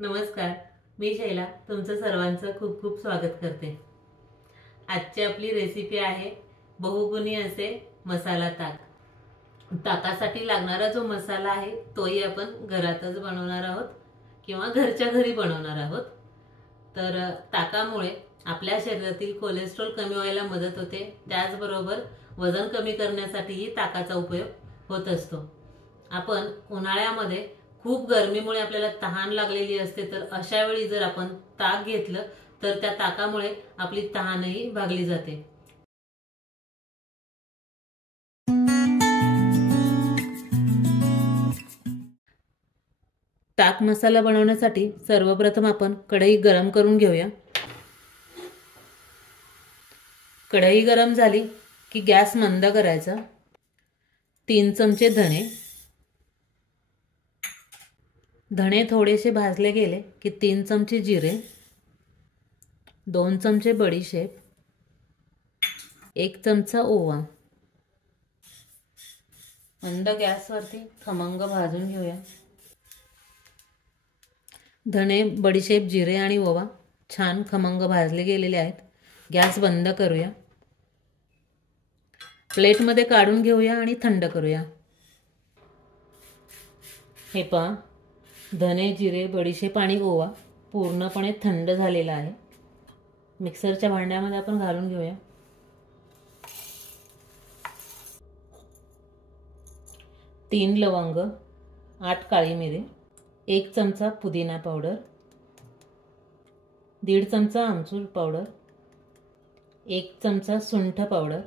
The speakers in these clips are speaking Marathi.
नमस्कार, मी शैला तुमचं सर्वांचं खूप खूप स्वागत करते। आजची आपली रेसिपी आहे बहुगुणी असे मसाला ताक। ताकासाठी लागणारा जो मसाला आहे तोही आपण घरातच बनवणार आहोत किंवा घरच्या घरी बनवणार आहोत। तर ताकामुळे आपल्या शरीरातील कोलेस्ट्रॉल कमी व्हायला मदत होते, त्याचबरोबर वजन कमी करण्यासाठीही ताकाचा उपयोग होत असतो। आपण उन्हाळ्यामध्ये खूप गरमीमुळे आपल्याला तहान लागलेली असते, तर अशा वेळी जर आपण ताक घेतलं तर त्या ताकामुळे आपली तहानही भागली जाते। ताक मसाला बनवण्यासाठी सर्वप्रथम आपण कढई गरम करून घेऊया। कढई गरम झाली की गॅस मंद करायचा। 3 चमचे धणे थोडेसे भाजले गेले की 3 चमचे जिरे, 2 चमचे बडीशेप, 1 चमचा ओवा मंद गॅसवरती खमंग भाजून घेऊया। धणे, बडीशेप, जिरे आणि ओवा छान खमंग भाजले गेलेले आहेत। गॅस बंद करूया। प्लेटमध्ये काढून घेऊया आणि थंड करूया। हे पहा, धने, जिरे, बडीशेप आणि ओवा पूर्णपणे थंड झालेला आहे। मिक्सरच्या भांड्यामध्ये आपण घालून घेऊया। तीन लवंग, 8 काळी मिरी, 1 चमचा पुदिना पावडर, 1.5 चमचा आमचूर पावडर, 1 चमचा सुंठ पावडर,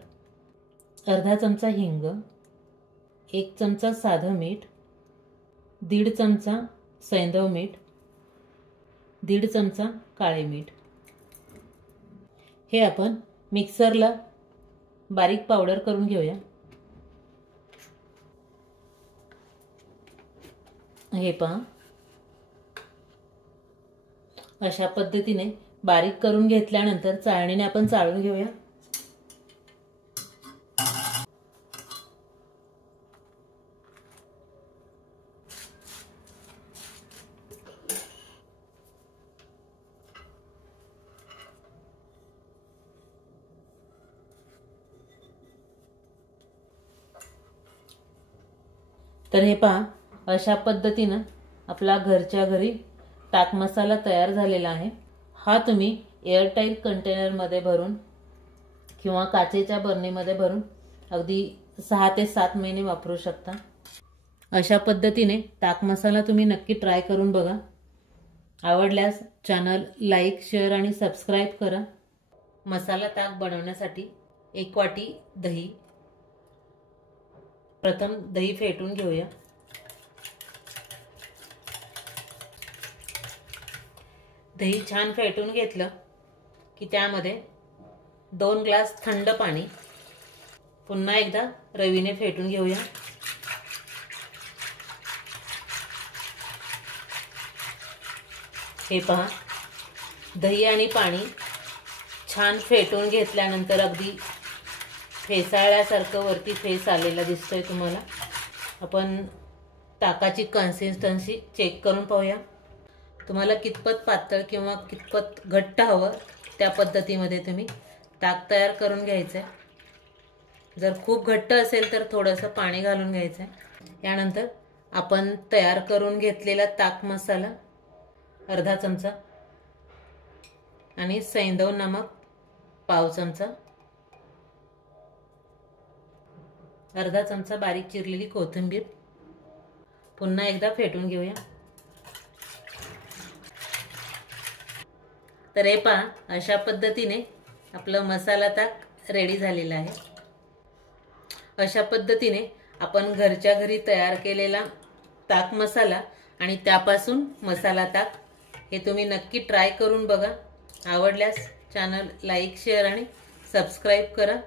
अर्धा चमचा हिंग, 1 चमचा साधं मीठ, 1.5 चमचा सैंधव मीठ, 1.5 चमचा काळे मीठ। हे आपण मिक्सरला बारीक पावडर करून घेऊया। हे पहा, अशा पद्धतीने बारीक करून घेतल्यानंतर चाळणीने आपण चाळून घेऊया। तर हे पहा, अशा पद्धतीने आपला घरच्या घरी ताक मसाला तयार झालेला आहे। हा तुम्ही एअरटाइट कंटेनर मध्ये भरून किंवा काचेच्या बरणीमध्ये भरून अगदी 6 ते 7 महिने वापरू शकता। अशा पद्धतीने ताक मसाला तुम्ही नक्की ट्राय करून बघा। आवडल्यास चॅनल लाईक, शेअर आणि सबस्क्राइब करा। मसाला ताक बनवण्यासाठी 1 वाटी दही, प्रथम दही फेटून घेऊया। दही छान फेटून घेतलं की त्यामध्ये 2 ग्लास थंड पाणी पुन्हा एकदा रवीने फेटून घेऊया। हे पहा, दही आणि पाणी छान फेटून घेतल्यानंतर अगदी फेसाळल्यासारखं वरती फेस आलेला दिसतोय तुम्हाला। आपण ताकाची कन्सिस्टन्सी चेक करून पाहूया। तुम्हाला कितपत पातळ किंवा कितपत घट्ट हवं त्या पद्धतीमध्ये तुम्ही ताक तयार करून घ्यायचं आहे। जर खूप घट्ट असेल तर थोडंसं पाणी घालून घ्यायचं आहे। यानंतर आपण तयार करून घेतलेला ताक मसाला अर्धा चमचा आणि सैंधव नमक पाव चमचा, अर्धा चमचा बारीक चिरलेली कोथिंबीर पुन्हा एकदा फेटून घेऊया। तर हे पहा, अशा पद्धतीने आपलं मसाला ताक रेडी झालेला आहे। अशा पद्धतीने आपण घरच्या घरी तयार केलेला ताक मसाला आणि त्यापासून मसाला ताक हे तुम्ही नक्की ट्राय करून बघा। आवडल्यास चॅनल लाईक, शेअर आणि सबस्क्राइब करा।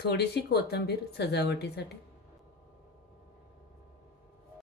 थोडीशी कोथिंबीर सजावटीसाठी।